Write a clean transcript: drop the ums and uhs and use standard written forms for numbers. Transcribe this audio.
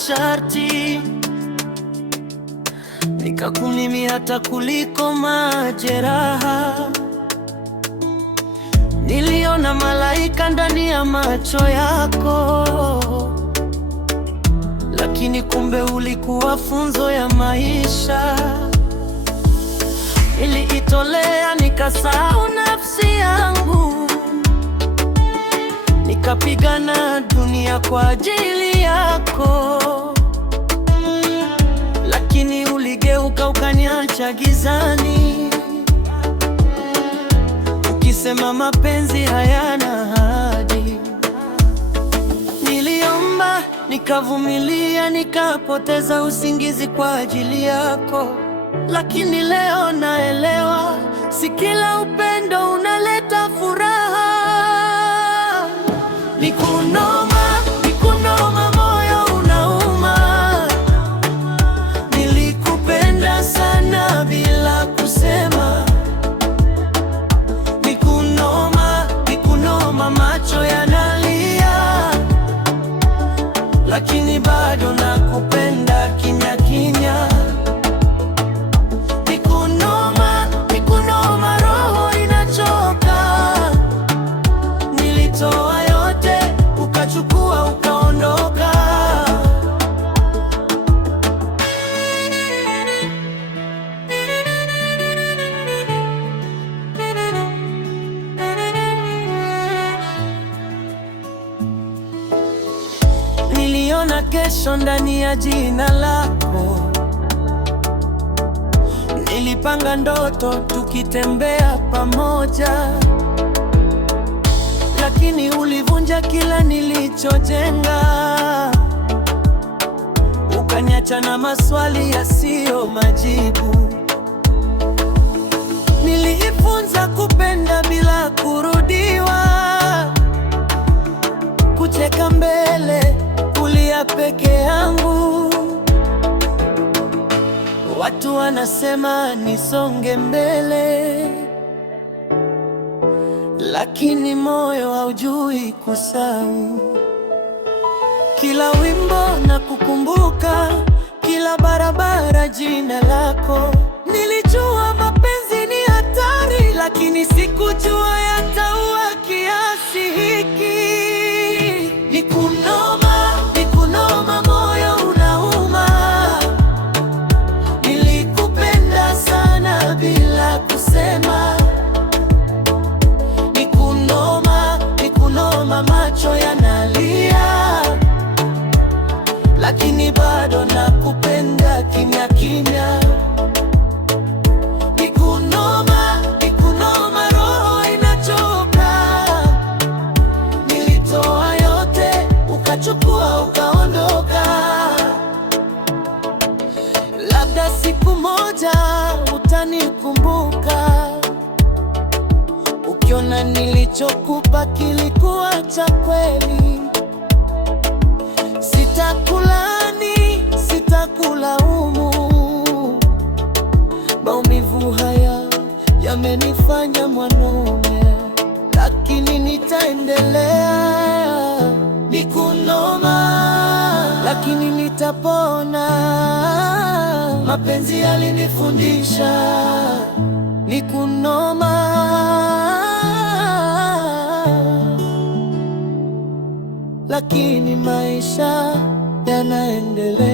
masharti, nikakunimi hata kuliko majeraha. Niliona malaika ndani ya macho yako, lakini kumbe ulikuwa funzo ya maisha. Niliitolea nikasahau nafsi yangu, nikapigana dunia kwa ajili yako, lakini uligeuka ukaniacha gizani, ukisema mapenzi hayana ahadi. Niliomba, nikavumilia, nikapoteza usingizi kwa ajili yako, lakini leo naelewa, si kila upendo unaleta furaha. Nikunoma, moyo unauma. Nilikupenda sana bila kusema. Nikunoma, macho yanalia, lakini bado nakupenda kimya kimya. Nikunoma, roho inachoka. Nilitoa yote, ukachukua ukaondoka. Niliona kesho ndani ya jina lako, nilipanga ndoto tukitembea pamoja, lakini ulivunja kila nilichojenga, ukaniacha na maswali yasiyo majibu. Nilijifunza kupenda bila kurudiwa, kucheka mbele, kulia peke yangu. Watu wanasema nisonge mbele, lakini moyo haujui kusahau. Kila wimbo na kukumbuka, kila barabara jina lako. Nilijua mapenzi ni hatari, lakini sikujua yataua kiasi hiki. Nikunoma, moyo unauma. Nilikupenda sana bila kusema. Nikunoma, macho yanalia, lakini bado nakupenda kimya kimya. Nikunoma, roho inachoka. Nilitoa yote, ukachukua ukaondoka. Labda siku moja utanikumbuka, ukiona nilichokupa kilikuwa cha kweli. Sitakulani, sitakulaumu, maumivu haya yamenifanya mwanaume, lakini nitaendelea. Nikunoma, lakini nitapona. Mapenzi yalinifundisha. Nikunoma, lakini maisha yanaendelea.